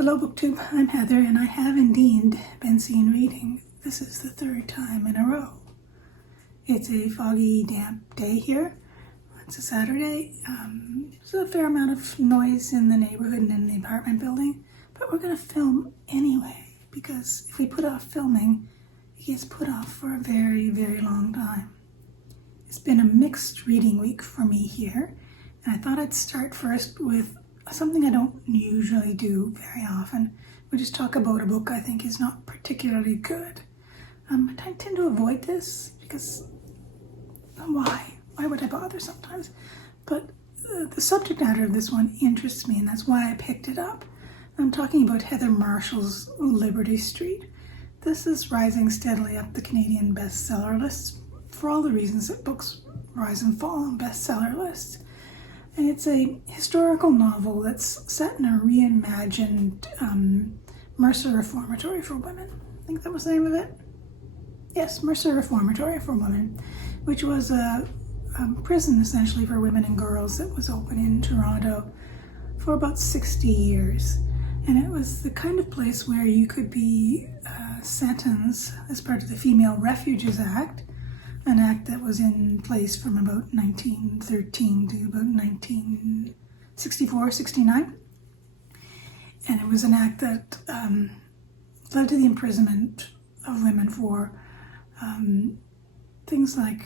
Hello BookTube, I'm Heather and I have indeed been seen reading. This is the third time in a row. It's a foggy, damp day here. It's a Saturday. There's a fair amount of noise in the neighborhood and in the apartment building, but we're going to film anyway because if we put off filming, it gets put off for a very, very long time. It's been a mixed reading week for me here, and I thought I'd start first with something I don't usually do very often, which is talk about a book I think is not particularly good. I tend to avoid this because why? Why would I bother sometimes? But the subject matter of this one interests me, and that's why I picked it up. I'm talking about Heather Marshall's Liberty Street. This is rising steadily up the Canadian bestseller lists for all the reasons that books rise and fall on bestseller lists. And it's a historical novel that's set in a reimagined Mercer Reformatory for Women. I think that was the name of it. Yes, Mercer Reformatory for Women, which was a prison essentially for women and girls that was open in Toronto for about 60 years. And it was the kind of place where you could be sentenced as part of the Female Refuges Act, an act that was in place from about 1913 to about 1964, 69. And it was an act that led to the imprisonment of women for things like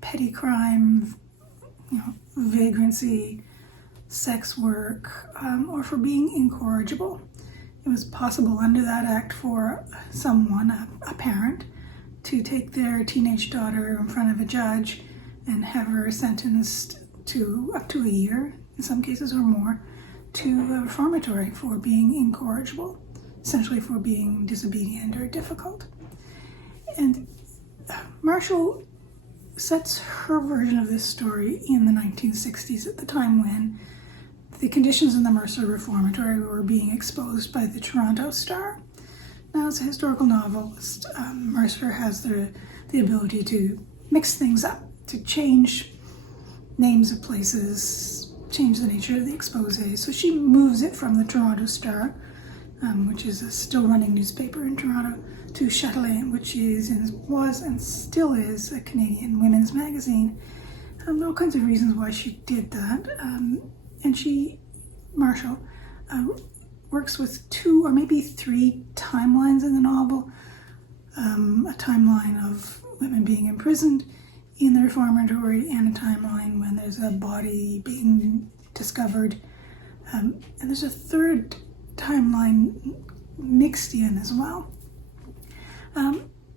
petty crime, vagrancy, sex work, or for being incorrigible. It was possible under that act for someone, a parent, to take their teenage daughter in front of a judge and have her sentenced to up to a year, in some cases or more, to a reformatory for being incorrigible, essentially for being disobedient or difficult. And Marshall sets her version of this story in the 1960s, at the time when the conditions in the Mercer Reformatory were being exposed by the Toronto Star. Now, as a historical novelist, Mercer has the ability to mix things up, to change names of places, change the nature of the expose. So she moves it from the Toronto Star, which is a still running newspaper in Toronto, to Chatelaine, which was and still is a Canadian women's magazine. There are all kinds of reasons why she did that. And Marshall, works with 2 or maybe 3 timelines in the novel. A timeline of women being imprisoned in the reformatory and a timeline when there's a body being discovered. And there's a third timeline mixed in as well.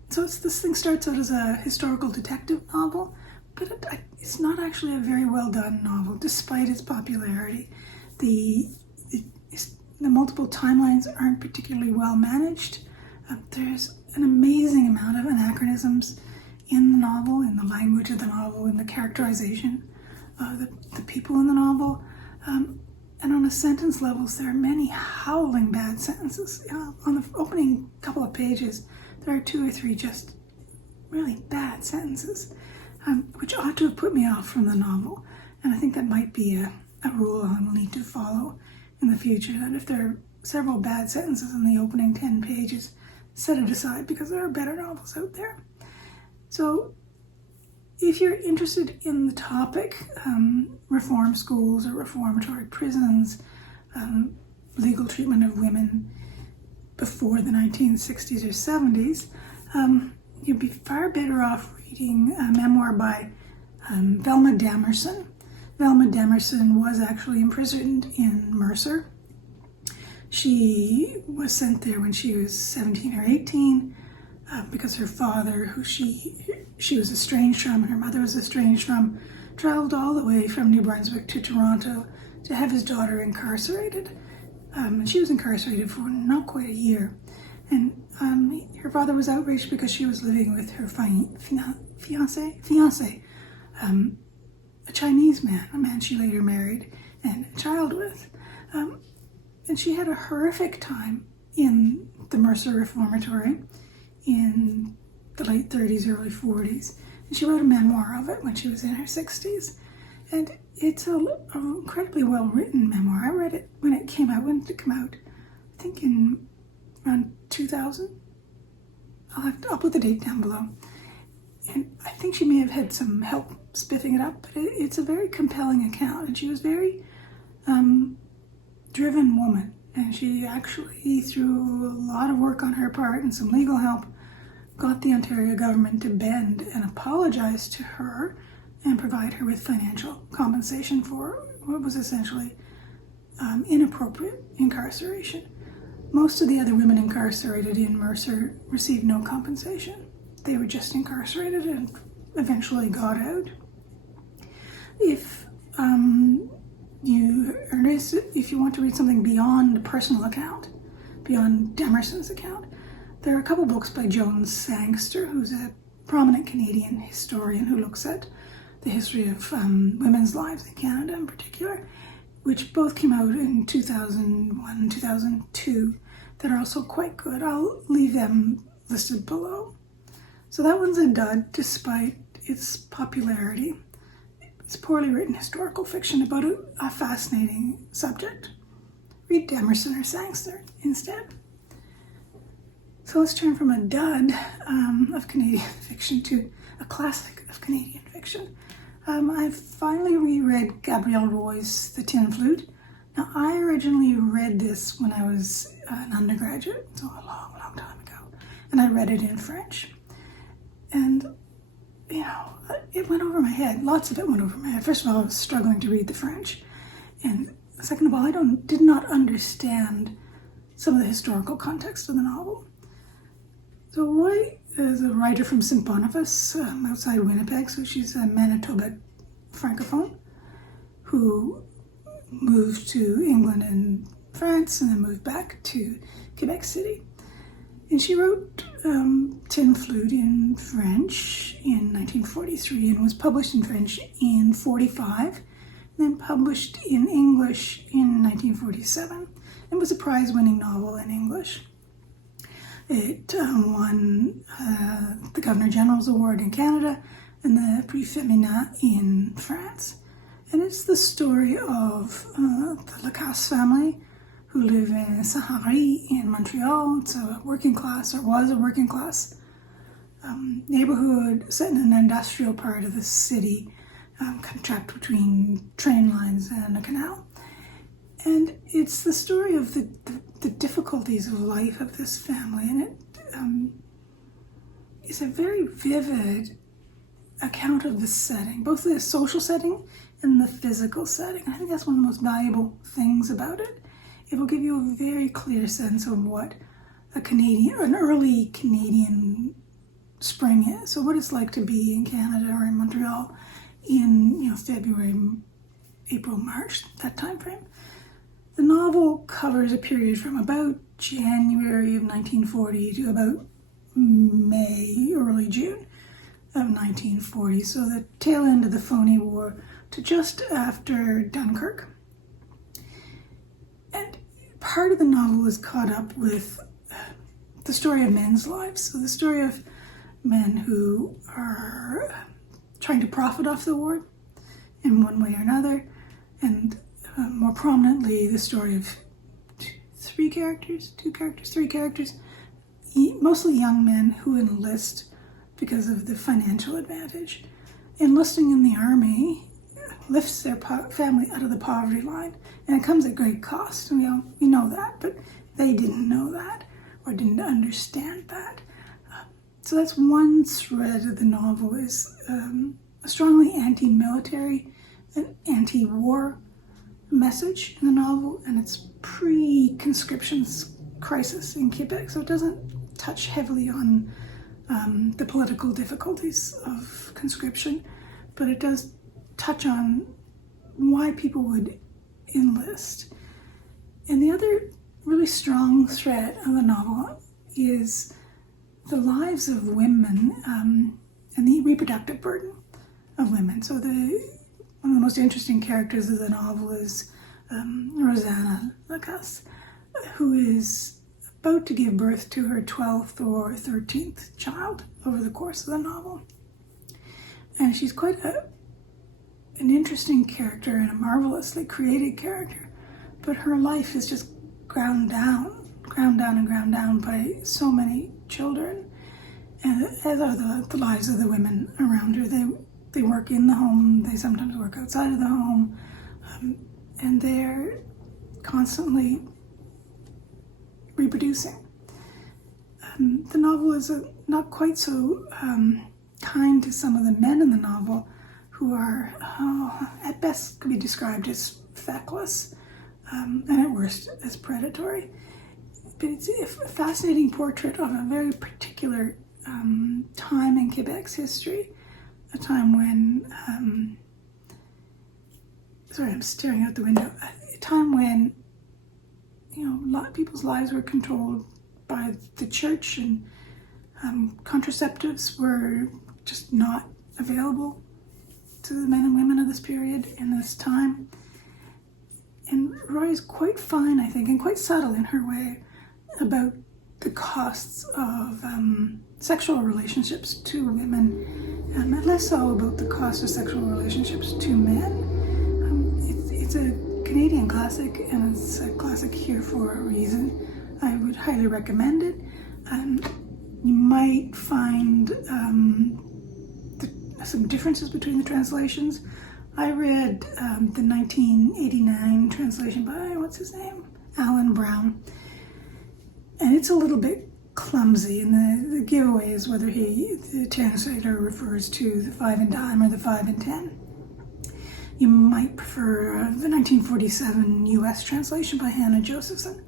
So this thing starts out as a historical detective novel, but it's not actually a very well done novel, despite its popularity. The multiple timelines aren't particularly well managed. There's an amazing amount of anachronisms in the novel, in the language of the novel, in the characterization of the people in the novel. And on a sentence levels, there are many howling bad sentences. On the opening couple of pages, there are 2 or 3 just really bad sentences, which ought to have put me off from the novel. And I think that might be a rule I will need to follow in the future, that if there are several bad sentences in the opening 10 pages, set it aside because there are better novels out there. So if you're interested in the topic, reform schools or reformatory prisons, legal treatment of women before the 1960s or 70s, you'd be far better off reading a memoir by Velma Demerson. Velma Demerson was actually imprisoned in Mercer. She was sent there when she was 17 or 18 because her father, who she was estranged from, and her mother was estranged from, traveled all the way from New Brunswick to Toronto to have his daughter incarcerated. And she was incarcerated for not quite a year. And her father was outraged because she was living with her fiance, a Chinese man, a man she later married and a child with. And she had a horrific time in the Mercer Reformatory in the late 30s, early 40s. And she wrote a memoir of it when she was in her 60s. And it's an incredibly well-written memoir. I read it when it came out. When did it come out? I think in around 2000. I'll put the date down below. And I think she may have had some help spiffing it up, but it's a very compelling account. And she was a very driven woman. And she actually, through a lot of work on her part and some legal help, got the Ontario government to bend and apologize to her and provide her with financial compensation for what was essentially inappropriate incarceration. Most of the other women incarcerated in Mercer received no compensation. They were just incarcerated and eventually got out. If you want to read something beyond a personal account, beyond Demerson's account, there are a couple books by Joan Sangster, who's a prominent Canadian historian who looks at the history of women's lives in Canada in particular, which both came out in 2001 and 2002, that are also quite good. I'll leave them listed below. So that one's a dud despite its popularity. It's poorly written historical fiction about a fascinating subject. Read Demerson or Sangster instead. So let's turn from a dud of Canadian fiction to a classic of Canadian fiction. I finally reread Gabrielle Roy's The Tin Flute. Now, I originally read this when I was an undergraduate, so a long, long time ago, and I read it in French. And, it went over my head. Lots of it went over my head. First of all, I was struggling to read the French. And second of all, I did not understand some of the historical context of the novel. So Roy is a writer from St. Boniface, outside Winnipeg, so she's a Manitoba francophone who moved to England and France and then moved back to Quebec City. And she wrote Tin Flute in French in 1943 and was published in French in 1945, then published in English in 1947. It was a prize-winning novel in English. It won the Governor General's Award in Canada and the Prix Féminin in France. And it's the story of the Lacasse family who live in Saint-Henri in Montreal. It's a working class, or was a working class neighborhood set in an industrial part of the city, kind of trapped between train lines and a canal. And it's the story of the difficulties of life of this family, and it is a very vivid account of the setting, both the social setting and the physical setting. And I think that's one of the most valuable things about it. It will give you a very clear sense of what an early Canadian spring is. So what it's like to be in Canada or in Montreal in February, April, March, that time frame. The novel covers a period from about January of 1940 to about May, early June of 1940. So the tail end of the Phoney War to just after Dunkirk. And part of the novel is caught up with the story of men's lives. So the story of men who are trying to profit off the war in one way or another, and more prominently the story of three characters, mostly young men who enlist because of the financial advantage. Enlisting in the army lifts their family out of the poverty line, and it comes at great cost. We know that, but they didn't know that or didn't understand that. So that's one thread of the novel, is a strongly anti-military and anti-war message in the novel, and it's pre-conscription crisis in Quebec, so it doesn't touch heavily on the political difficulties of conscription, but it does touch on why people would enlist. And the other really strong thread of the novel is the lives of women and the reproductive burden of women. So one of the most interesting characters of the novel is Rosanna Lacasse, who is about to give birth to her 12th or 13th child over the course of the novel. And she's quite an interesting character and a marvelously created character, but her life is just ground down run down and ground down by so many children, and as are the lives of the women around her. They work in the home, they sometimes work outside of the home, and they're constantly reproducing. The novel is not quite so kind to some of the men in the novel, who are, at best, could be described as feckless, and at worst as predatory. But it's a fascinating portrait of a very particular time in Quebec's history, a time when, sorry, I'm staring out the window, a time when, a lot of people's lives were controlled by the church, and contraceptives were just not available to the men and women of this period in this time. And Roy is quite fine, I think, and quite subtle in her way about the costs of sexual relationships to women, and less so about the cost of sexual relationships to men. It's a Canadian classic, and it's a classic here for a reason. I would highly recommend it. You might find some differences between the translations. I read the 1989 translation by, what's his name? Alan Brown. And it's a little bit clumsy, and the giveaway is whether the translator refers to the 5 and dime or the 5 and 10. You might prefer the 1947 US translation by Hannah Josephson.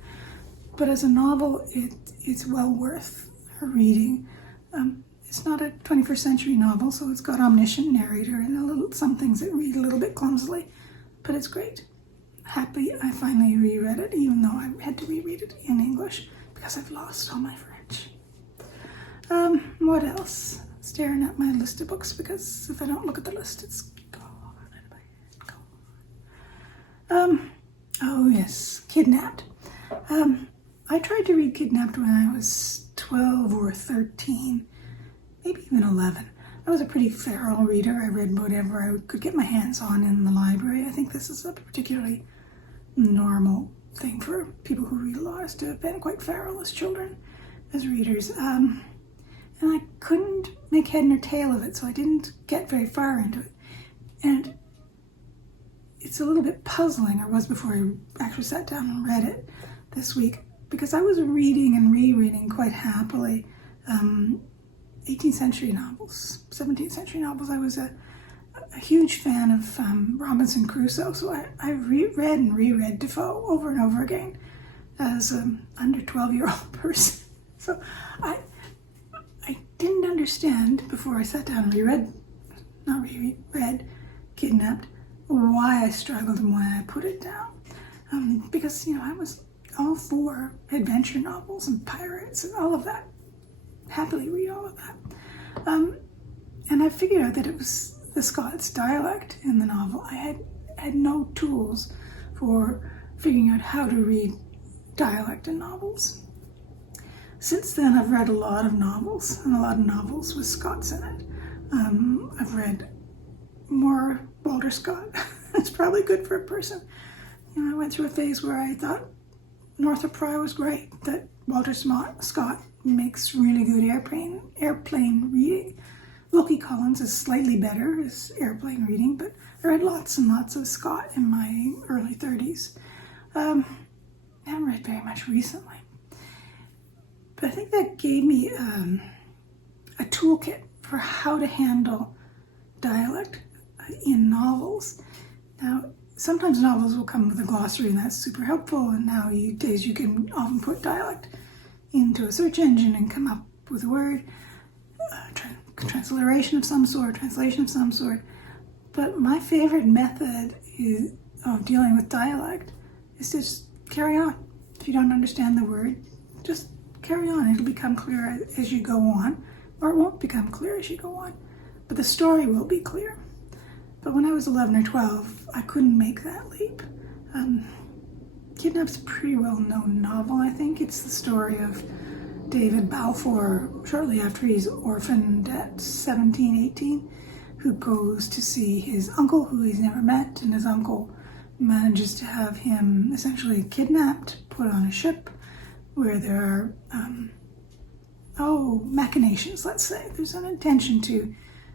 But as a novel, it's well worth reading. It's not a 21st century novel, so it's got omniscient narrator and some things that read a little bit clumsily, but it's great. Happy I finally reread it, even though I had to reread it in English because I've lost all my French. What else? Staring at my list of books, because if I don't look at the list, it's gone. Oh yes, Kidnapped. I tried to read Kidnapped when I was 12 or 13, maybe even 11. I was a pretty feral reader. I read whatever I could get my hands on in the library. I think this is a particularly normal thing for people who read a lot, is to have been quite feral as children, as readers. And I couldn't make head nor tail of it, so I didn't get very far into it. And it's a little bit puzzling, or was before I actually sat down and read it this week, because I was reading and rereading quite happily 18th century novels, 17th century novels. I was a huge fan of Robinson Crusoe, so I reread and reread Defoe over and over again as an under 12-year-old person. So I didn't understand before I sat down and reread Kidnapped, why I struggled and why I put it down. Because, I was all for adventure novels and pirates and all of that. Happily read all of that. And I figured out that it was the Scots dialect in the novel. I had no tools for figuring out how to read dialect in novels. Since then, I've read a lot of novels, and a lot of novels with Scots in it. I've read more Walter Scott. It's probably good for a person. I went through a phase where I thought Northrop Frye was great, that Walter Scott makes really good airplane reading. Wilkie Collins is slightly better as airplane reading, but I read lots and lots of Scott in my early 30s. I haven't read very much recently. But I think that gave me a toolkit for how to handle dialect in novels. Now, sometimes novels will come with a glossary, and that's super helpful, and nowadays you can often put dialect into a search engine and come up with a word, transliteration of some sort, translation of some sort. But my favorite method of dealing with dialect is just carry on. If you don't understand the word, just carry on. It'll become clear as you go on, or it won't become clear as you go on, but the story will be clear. But when I was 11 or 12, I couldn't make that leap. Kidnapped's a pretty well-known novel, I think. It's the story of David Balfour, shortly after he's orphaned at 17, 18, who goes to see his uncle, who he's never met, and his uncle manages to have him essentially kidnapped, put on a ship, where there are, machinations, let's say. There's an intention to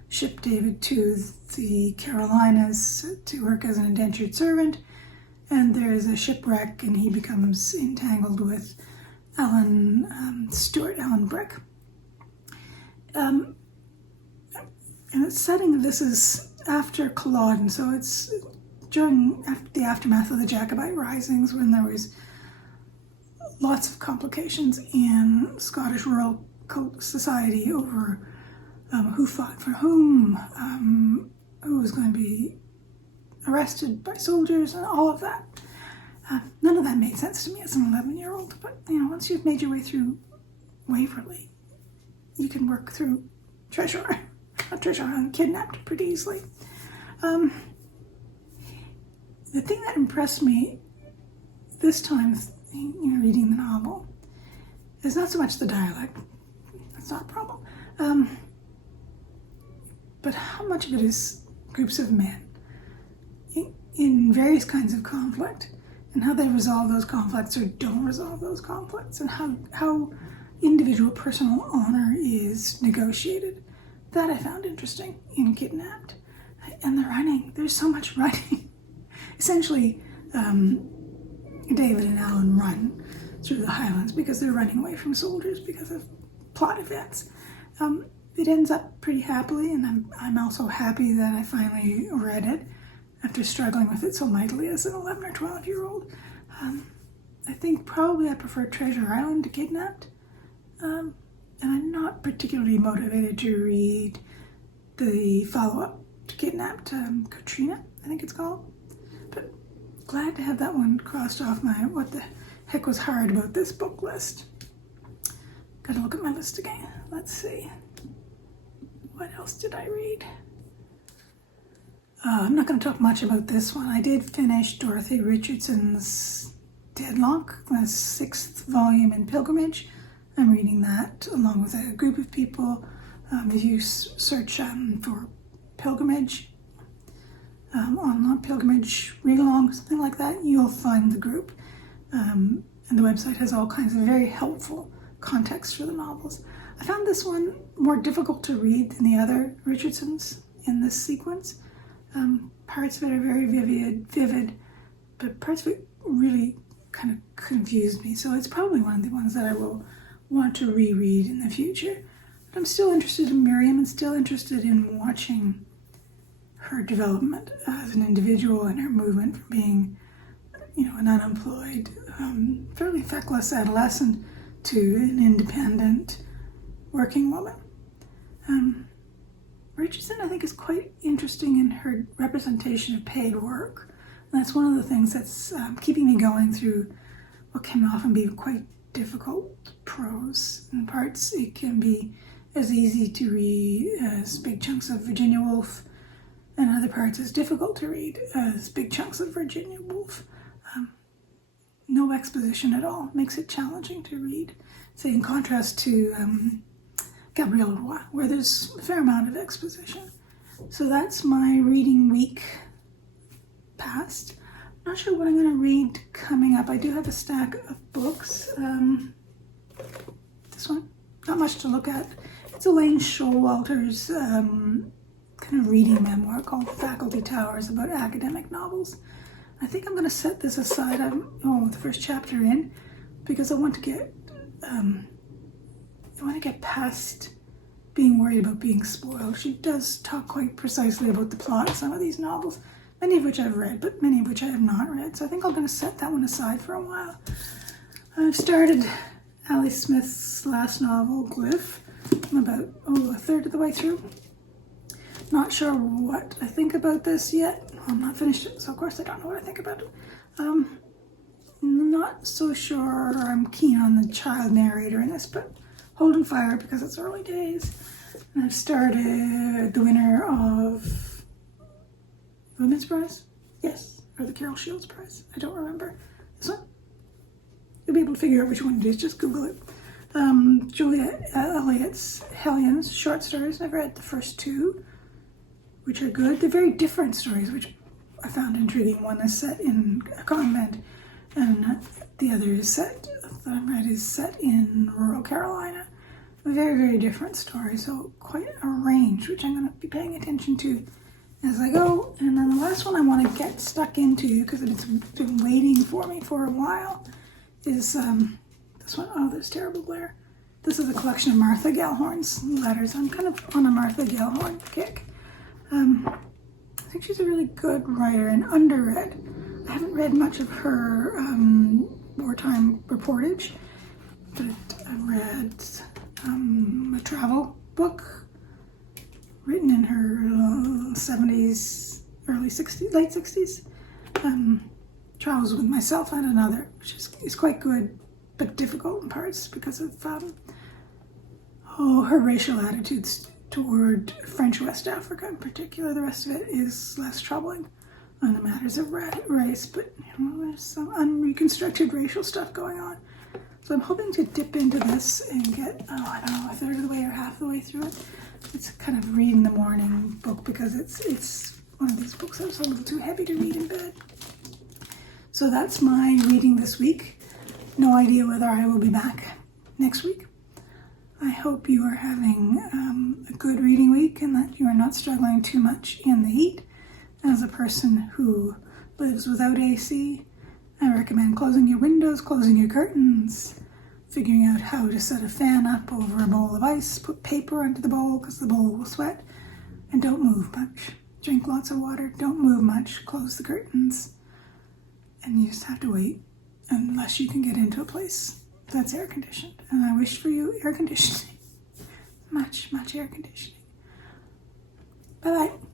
ship David to the Carolinas to work as an indentured servant, and there's a shipwreck and he becomes entangled with Alan Brick. And the setting of this is after Culloden, so it's after the aftermath of the Jacobite risings, when there was lots of complications in Scottish Royal Society over who fought for whom, who was going to be arrested by soldiers, and all of that. None of that made sense to me as an 11-year-old, but once you've made your way through Waverley, you can work through Treasure Island Kidnapped pretty easily. The thing that impressed me this time, reading the novel, is not so much the dialect. That's not a problem. But how much of it is groups of men in various kinds of conflict, and how they resolve those conflicts or don't resolve those conflicts, and how individual personal honor is negotiated. That I found interesting in Kidnapped. And the running, there's so much running. Essentially, David and Alan run through the Highlands because they're running away from soldiers because of plot events. It ends up pretty happily, and I'm also happy that I finally read it after struggling with it so mightily as an 11 or 12-year-old. I think probably I prefer Treasure Island to Kidnapped. And I'm not particularly motivated to read the follow-up to Kidnapped, Katrina, I think it's called. But glad to have that one crossed off my what the heck was hard about this book list. Gotta look at my list again. Let's see. What else did I read? I'm not going to talk much about this one. I did finish Dorothy Richardson's Deadlock, the 6th volume in Pilgrimage. I'm reading that along with a group of people. If you search for Pilgrimage, on Pilgrimage read-along, something like that, you'll find the group. And the website has all kinds of very helpful context for the novels. I found this one more difficult to read than the other Richardsons in this sequence. Parts of it are very vivid, but parts of it really kind of confused me. So it's probably one of the ones that I will want to reread in the future. But I'm still interested in Miriam and still interested in watching her development as an individual and her movement from being, an unemployed, fairly feckless adolescent to an independent working woman. Richardson, I think, is quite interesting in her representation of paid work. And that's one of the things that's keeping me going through what can often be quite difficult prose. In parts, it can be as easy to read as big chunks of Virginia Woolf, and other parts as difficult to read as big chunks of Virginia Woolf. No exposition at all makes it challenging to read. Say, in contrast to Gabrielle, where there's a fair amount of exposition. So that's my reading week past. Not sure what I'm going to read coming up. I do have a stack of books. This one, not much to look at. It's Elaine Showalter's kind of reading memoir called Faculty Towers about academic novels. I think I'm going to set this aside. I'm the first chapter in because I want to get past being worried about being spoiled. She does talk quite precisely about the plot of some of these novels, many of which I've read, but many of which I have not read. So I think I'm going to set that one aside for a while. I've started Ali Smith's last novel, Glyph. I'm about a third of the way through. Not sure what I think about this yet. I'm not finished it, so of course I don't know what I think about it. Not so sure I'm keen on the child narrator in this, but holding fire because it's early days. And I've started the winner of the Women's Prize? Yes, or the Carol Shields Prize. I don't remember. This one? You'll be able to figure out which one it is, just Google it. Julia Elliott's Hellions short stories. I've read the first two, which are good. They're very different stories, which I found intriguing. One is set in a convent, and the other is set that I've read is set in rural Carolina. A very, very different story, so quite a range, which I'm going to be paying attention to as I go. And then the last one I want to get stuck into, because it's been waiting for me for a while, is this one. Oh, there's terrible glare. This is a collection of Martha Gellhorn's letters. I'm kind of on a Martha Gellhorn kick. I think she's a really good writer and underread. I haven't read much of her wartime reportage, but I read a travel book written in her 70s, early 60s, late 60s. Travels with Myself and Another, which is quite good, but difficult in parts because of her racial attitudes toward French West Africa in particular. The rest of it is less troubling on the matters of race, but there's some unreconstructed racial stuff going on. So I'm hoping to dip into this and get, I don't know, a third of the way or half the way through it. It's kind of read in the morning book because it's one of these books that was a little too heavy to read in bed. So that's my reading this week. No idea whether I will be back next week. I hope you are having a good reading week and that you are not struggling too much in the heat. As a person who lives without AC, I recommend closing your windows, closing your curtains, figuring out how to set a fan up over a bowl of ice, put paper under the bowl because the bowl will sweat, and don't move much. Drink lots of water, don't move much, close the curtains, and you just have to wait unless you can get into a place that's air conditioned. And I wish for you air conditioning. Much, much air conditioning. Bye-bye.